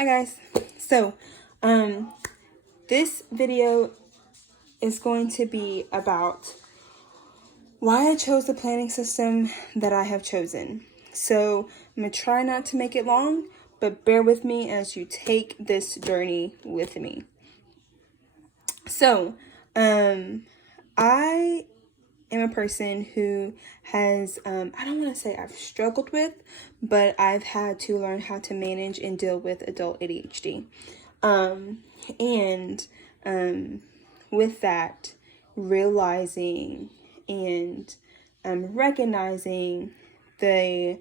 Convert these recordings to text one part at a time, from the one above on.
Hi guys. So, this video is going to be about why I chose the planning system that I have chosen. So, I'm going to try not to make it long, but bear with me as you take this journey with me. So, I am a person who has, I don't want to say I've struggled with, but I've had to learn how to manage and deal with adult ADHD. With that, realizing and recognizing the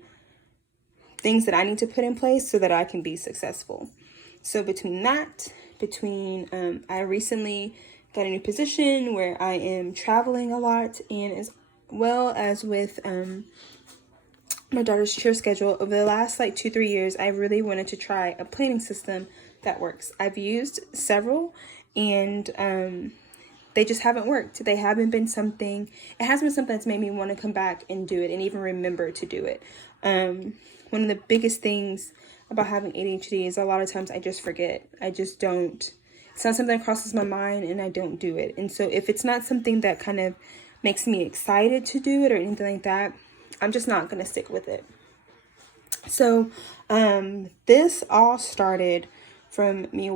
things that I need to put in place so that I can be successful. So I recently got a new position where I am traveling a lot, and as well as with my daughter's cheer schedule. Over the last 2-3 years, I really wanted to try a planning system that works. I've used several, and they just haven't worked. It hasn't been something that's made me want to come back and do it and even remember to do it. One of the biggest things about having ADHD is a lot of times I just forget. It's not something that crosses my mind and I don't do it. And so if it's not something that kind of makes me excited to do it or anything like that, I'm just not going to stick with it. So this all started from me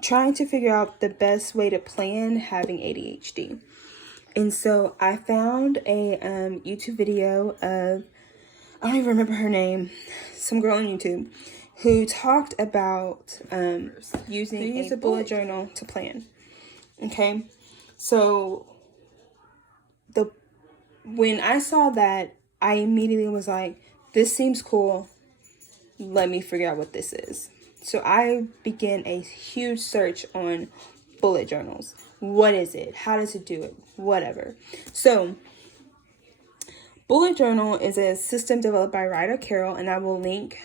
trying to figure out the best way to plan having ADHD. And so I found a YouTube video of, I don't even remember her name, some girl on YouTube who talked about using a bullet journal to plan. Okay, so when I saw that, I immediately was like, this seems cool. Let me figure out what this is. So I began a huge search on bullet journals. What is it? How does it do it? Whatever. So bullet journal is a system developed by Ryder, Carroll, and I will link.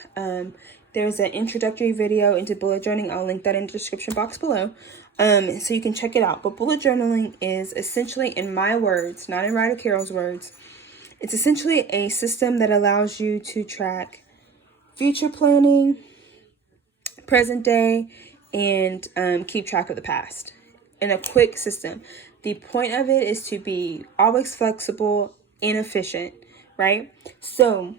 There's an introductory video into bullet journaling. I'll link that in the description box below. So you can check it out. But bullet journaling is essentially, in my words, not in Ryder Carroll's words, it's essentially a system that allows you to track future planning, present day, and keep track of the past in a quick system. The point of it is to be always flexible and efficient, right? So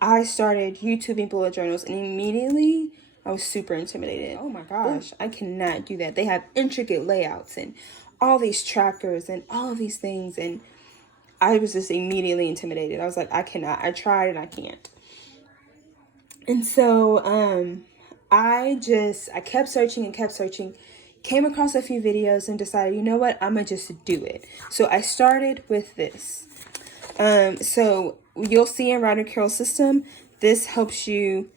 I started YouTubing bullet journals, and immediately I was super intimidated. Oh my gosh, I cannot do that. They have intricate layouts and all these trackers and all of these things, and I was just immediately intimidated. I was like, I cannot. I tried and I can't. And so I kept searching, came across a few videos and decided, you know what, I'm going to just do it. So I started with this. So you'll see in Ryder Carroll's system, this helps you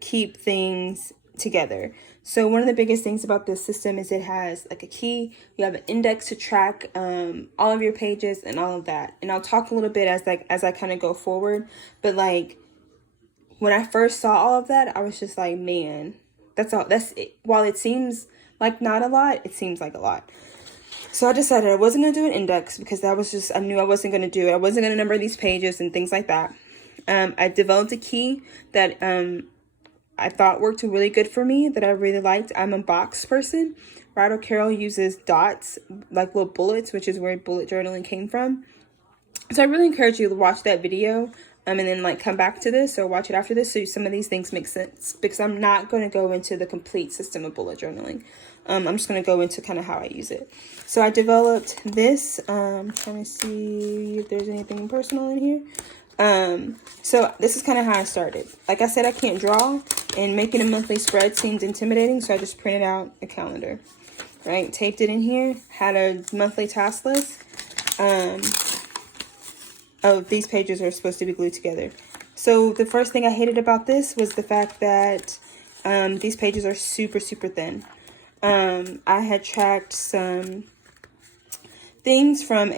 keep things together. So one of the biggest things about this system is it has a key. You have an index to track all of your pages and all of that. And I'll talk a little bit as I kind of go forward. But when I first saw all of that, I was just like, man, that's it. While it seems like not a lot, it seems like a lot. So I decided I wasn't going to do an index because I knew I wasn't going to do it. I wasn't going to number these pages and things like that. I developed a key that I thought worked really good for me, that I really liked. I'm a box person. Ryder Carroll uses dots, like little bullets, which is where bullet journaling came from. So I really encourage you to watch that video and then come back to this or watch it after this so some of these things make sense, because I'm not going to go into the complete system of bullet journaling. I'm just going to go into kind of how I use it. So I developed this. Trying to see if there's anything personal in here. So this is kind of how I started. Like I said, I can't draw, and making a monthly spread seemed intimidating, so I just printed out a calendar, right? Taped it in here, had a monthly task list. These pages are supposed to be glued together. So the first thing I hated about this was the fact that these pages are super, super thin. I had tracked some things from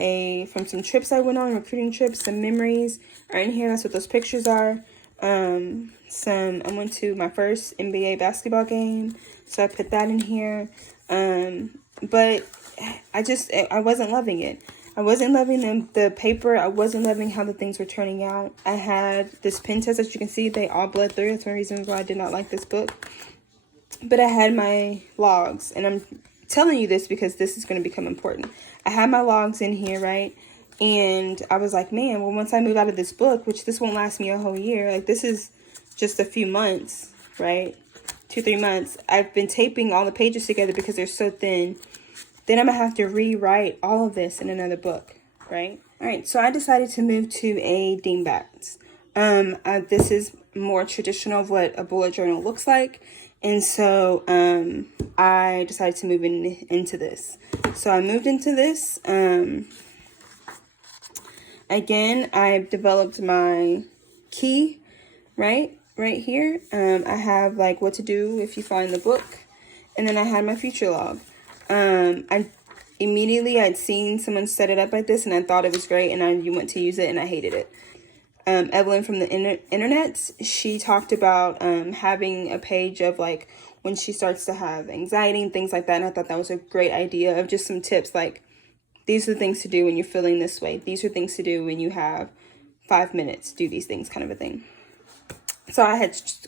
some trips I went on, recruiting trips. Some memories are in here. That's what those pictures are. I went to my first NBA basketball game, so I put that in here. But I wasn't loving it. I wasn't loving the paper. I wasn't loving how the things were turning out. I had this pen test, as you can see, they all bled through. That's one reason why I did not like this book. But I had my logs, and I'm telling you this because this is going to become important. I had my logs in here, right? And I was like, man, well, once I move out of this book, which this won't last me a whole year, like this is just a few months, right? 2-3 months. I've been taping all the pages together because they're so thin. Then I'm going to have to rewrite all of this in another book, right? All right, so I decided to move to a dingbats. This is more traditional of what a bullet journal looks like. And so I decided to move into this. So I moved into this. Again, I've developed my key, right here. I have like what to do if you find the book. And then I had my future log. I'd seen someone set it up like this and I thought it was great, and I went to use it and I hated it. Evelyn from the internet, she talked about having a page of like when she starts to have anxiety and things like that, and I thought that was a great idea of just some tips like, these are the things to do when you're feeling this way. These are things to do when you have 5 minutes. Do these things, kind of a thing. So I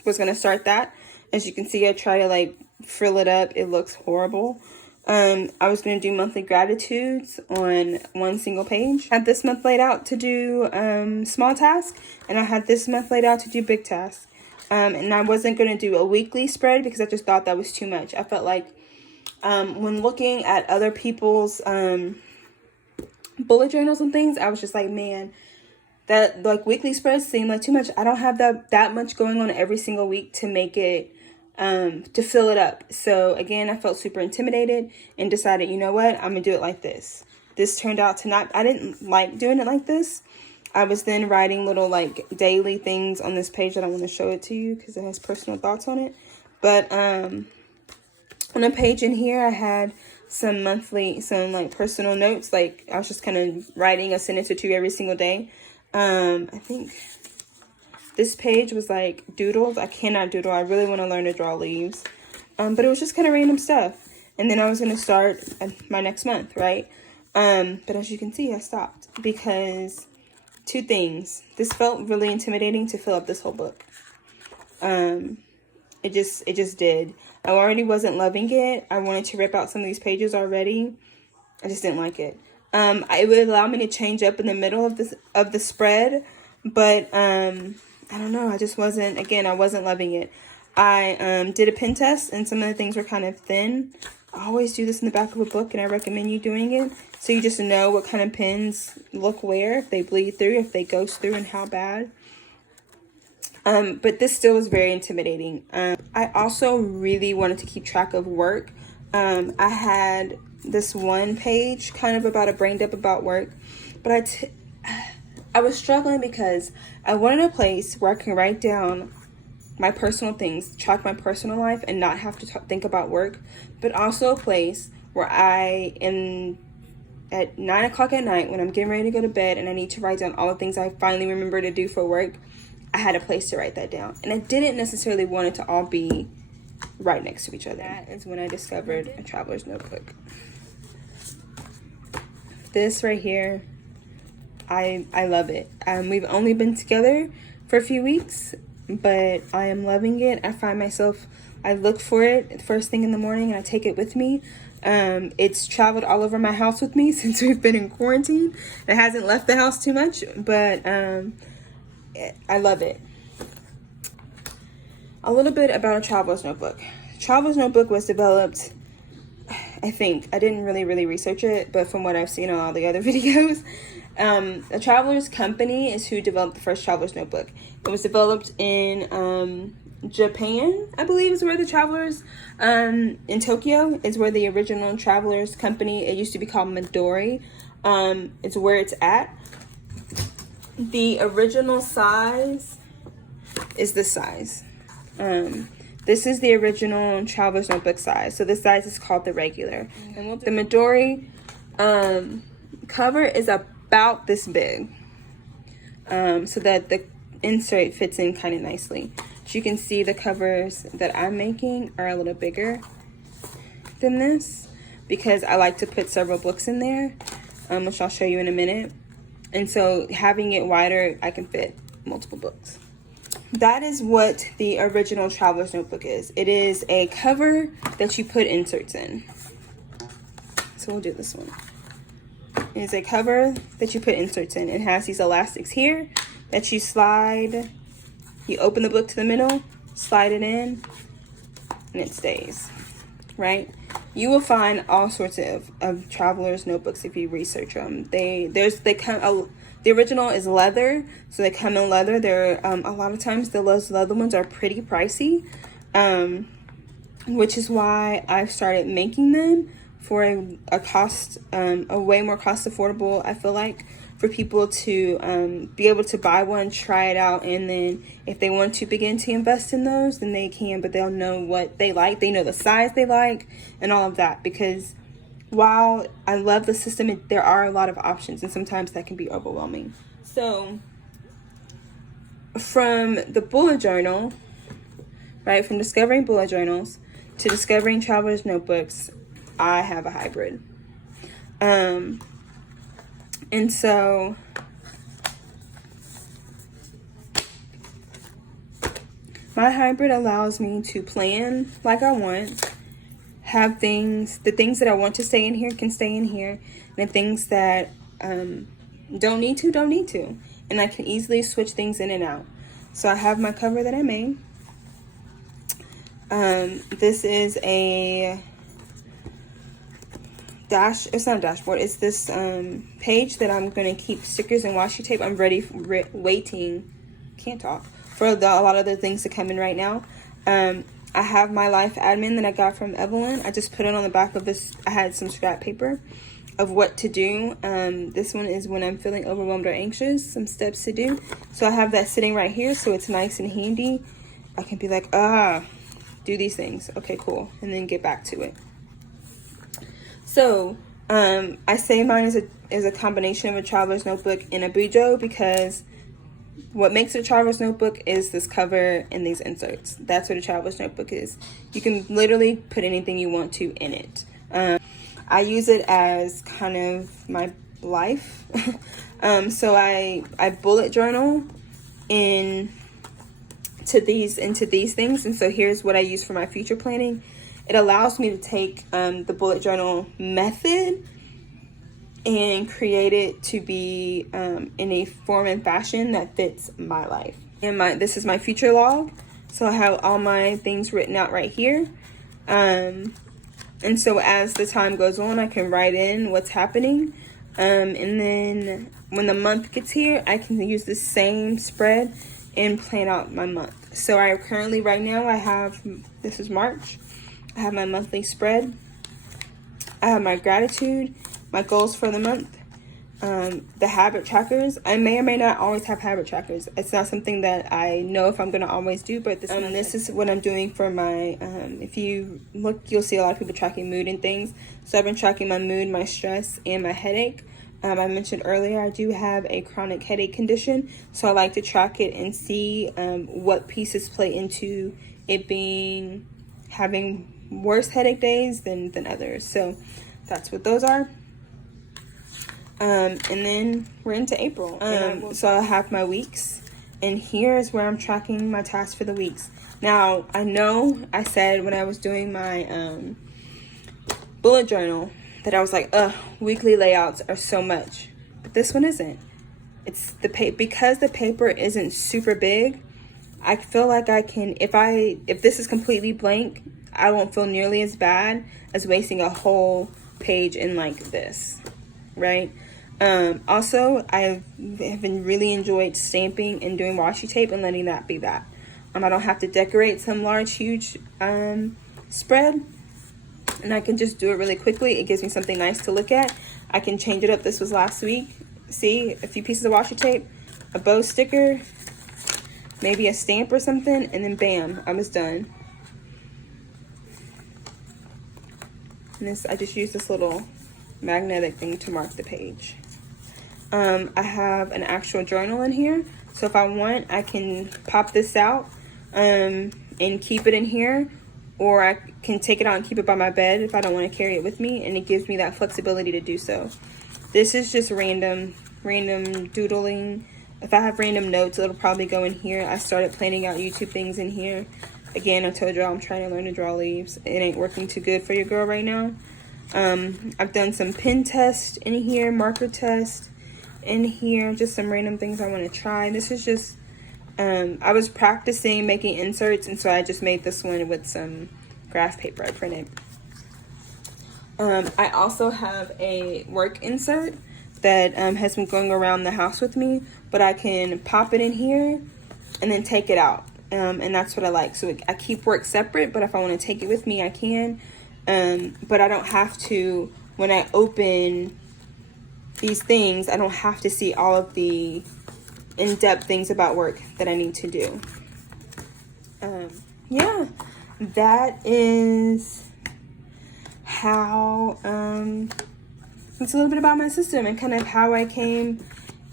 was going to start that. As you can see, I try to like frill it up. It looks horrible. I was going to do monthly gratitudes on one single page. I had this month laid out to do small tasks, and I had this month laid out to do big tasks. And I wasn't going to do a weekly spread because I just thought that was too much. I felt like when looking at other people's bullet journals and things, I was just like, man, that like weekly spreads seem like too much. I don't have that much going on every single week to make it to fill it up. So again, I felt super intimidated and decided, you know what, I'm gonna do it like this. This turned out to I didn't like doing it like this. I was then writing little like daily things on this page that I want to show it to you because it has personal thoughts on it. But on a page in here, I had some like personal notes. Like I was just kind of writing a sentence or two every single day. I think this page was like doodles. I cannot doodle. I really want to learn to draw leaves. But it was just kind of random stuff. And then I was going to start my next month, right? But as you can see, I stopped because 2 things. This felt really intimidating to fill up this whole book. It just did. I already wasn't loving it. I wanted to rip out some of these pages already. I just didn't like it. It would allow me to change up in the middle of the spread, but I don't know. I just wasn't. Again, I wasn't loving it. I did a pen test, and some of the things were kind of thin. I always do this in the back of a book, and I recommend you doing it so you just know what kind of pens look where, if they bleed through, if they ghost through, and how bad. But this still was very intimidating. I also really wanted to keep track of work. I had this one page kind of about a brain dump about work, but I was struggling because I wanted a place where I can write down my personal things, track my personal life, and not have to think about work, but also a place where I am at 9 o'clock at night when I'm getting ready to go to bed and I need to write down all the things I finally remember to do for work. I had a place to write that down, and I didn't necessarily want it to all be right next to each other. That is when I discovered a traveler's notebook. This right here, I love it. We've only been together for a few weeks, but I am loving it. I find myself, I look for it the first thing in the morning and I take it with me. It's traveled all over my house with me since we've been in quarantine. It hasn't left the house too much, but I love it. A little bit about a traveler's notebook. Traveler's notebook was developed, I think, I didn't really research it, but from what I've seen on all the other videos, the Traveler's Company is who developed the first Traveler's Notebook. It was developed in Japan, I believe, is where the Travelers, in Tokyo, is where the original Traveler's Company, it used to be called Midori, it's where it's at. The original size is this size. This is the original Traveler's Notebook size. So this size is called the regular. And the Midori cover is about this big. So that the insert fits in kind of nicely. As you can see, the covers that I'm making are a little bigger than this because I like to put several books in there. which I'll show you in a minute. And so having it wider, I can fit multiple books. That is what the original Traveler's Notebook is. It is a cover that you put inserts in. So we'll do this one. It is a cover that you put inserts in. It has these elastics here that you slide. You open the book to the middle, slide it in, and it stays, right? You will find all sorts of traveler's notebooks if you research them. The original is leather, so they come in leather. They're a lot of times those leather ones are pretty pricey, which is why I've started making them for a cost, a way more cost affordable, I feel like, for people to be able to buy one, try it out, and then if they want to begin to invest in those, then they can, but they'll know what they like. They know the size they like and all of that, because while I love the system, there are a lot of options, and sometimes that can be overwhelming. So from the bullet journal, right, from discovering bullet journals to discovering traveler's notebooks, I have a hybrid. And so my hybrid allows me to plan like I want, have the things that I want to stay in here can stay in here, and the things that don't need to. And I can easily switch things in and out. So I have my cover that I made. This is a it's not a dashboard, it's this page that I'm going to keep stickers and washi tape. I'm waiting for a lot of the things to come in right now. I have my life admin that I got from Evelyn. I just put it on the back of this. I had some scrap paper of what to do. This one is when I'm feeling overwhelmed or anxious, some steps to do. So I have that sitting right here, so it's nice and handy. I can be like, do these things. Okay, cool. And then get back to it. So I say mine is a combination of a traveler's notebook and a bujo, because what makes a traveler's notebook is this cover and these inserts. That's what a traveler's notebook is. You can literally put anything you want to in it. I use it as kind of my life. So I bullet journal into these things. And so here's what I use for my future planning. It allows me to take the bullet journal method and create it to be in a form and fashion that fits my life. And this is my future log. So I have all my things written out right here. And so as the time goes on, I can write in what's happening. And then when the month gets here, I can use the same spread and plan out my month. So I currently, right now, this is March. I have my monthly spread. I have my gratitude, my goals for the month, the habit trackers. I may or may not always have habit trackers. It's not something that I know if I'm going to always do, but this is what I'm doing for my, if you look, you'll see a lot of people tracking mood and things. So I've been tracking my mood, my stress, and my headache. I mentioned earlier, I do have a chronic headache condition, so I like to track it and see what pieces play into it having worse headache days than others. So that's what those are. And then we're into April. So I have my weeks, and here is where I'm tracking my tasks for the weeks. Now, I know I said when I was doing my bullet journal that I was like, weekly layouts are so much, but this one isn't. It's because the paper isn't super big. I feel like I can, if this is completely blank, I won't feel nearly as bad as wasting a whole page in like this, right? Also, I have really enjoyed stamping and doing washi tape and letting that be that. I don't have to decorate some large, huge spread, and I can just do it really quickly. It gives me something nice to look at. I can change it up. This was last week. See, a few pieces of washi tape, a bow sticker, maybe a stamp or something, and then bam, I was done. And I just used this little magnetic thing to mark the page. I have an actual journal in here, so if I want, I can pop this out and keep it in here, or I can take it out and keep it by my bed if I don't want to carry it with me, and it gives me that flexibility to do so. This is just random doodling. If I have random notes, it'll probably go in here. I started planning out YouTube things in here. Again, I told y'all I'm trying to learn to draw leaves. It ain't working too good for your girl right now. I've done some pen test in here, marker test in here, just some random things I want to try. This is just, I was practicing making inserts, and so I just made this one with some graph paper I printed. I also have a work insert that has been going around the house with me, but I can pop it in here and then take it out. And that's what I like. So I keep work separate, but if I want to take it with me, I can. But I don't have to, when I open these things, I don't have to see all of the in-depth things about work that I need to do. Yeah, that is how, it's a little bit about my system and kind of how I came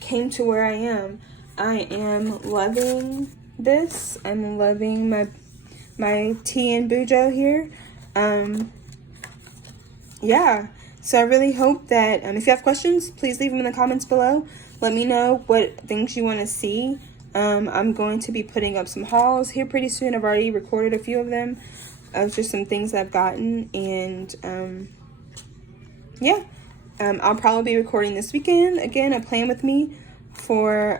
to where I am. I am loving this. I'm loving my tea and bujo here. Yeah, so I really hope that if you have questions, please leave them in the comments below. Let me know what things you want to see. I'm going to be putting up some hauls here pretty soon. I've already recorded a few of them of just some things I've gotten, and yeah, I'll probably be recording this weekend again, a plan with me for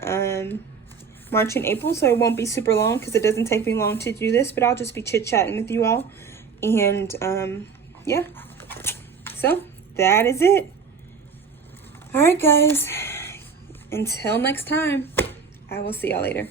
March and April, so it won't be super long because it doesn't take me long to do this, but I'll just be chit-chatting with you all. And yeah, so that is it. All right, guys, until next time, I will see y'all later.